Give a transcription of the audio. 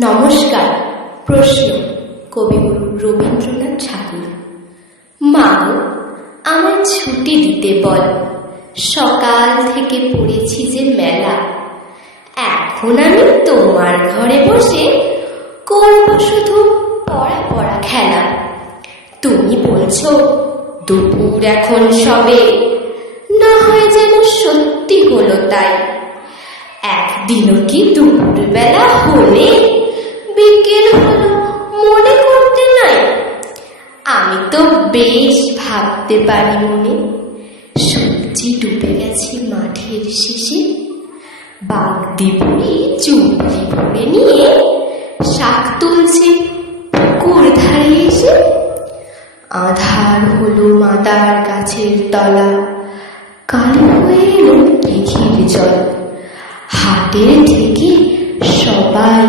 নমস্কার, প্রশ্ন কবিগুরু রবীন্দ্রনাথ ঠাকুর। মা, আমার ছুটি দিতে বল। সকাল থেকে পড়েছি যে মেলা। এখন আমি তোমার ঘরে বসে করব শুধু পড়া পড়া খেলা। তুমি বলছো, দুপুর এখন সবে। না হয় যেন সত্যি হলো তাই। একদিনও কি দুপুরবেলা হলে বিকেল হলো মনে করতে নাই আমি তো বেশ ভাবতে পারি মনে। সবজি ডুবে গেছে মাঠের শেষে। বাগদি বুড়ি চুপড়ি ভরে নিয়ে শাক তুলছে পুকুর ধারে এসে। আধার হলো মাদার গাছের তলা। কালো হয়ে এলো দিঘির জল। হাটের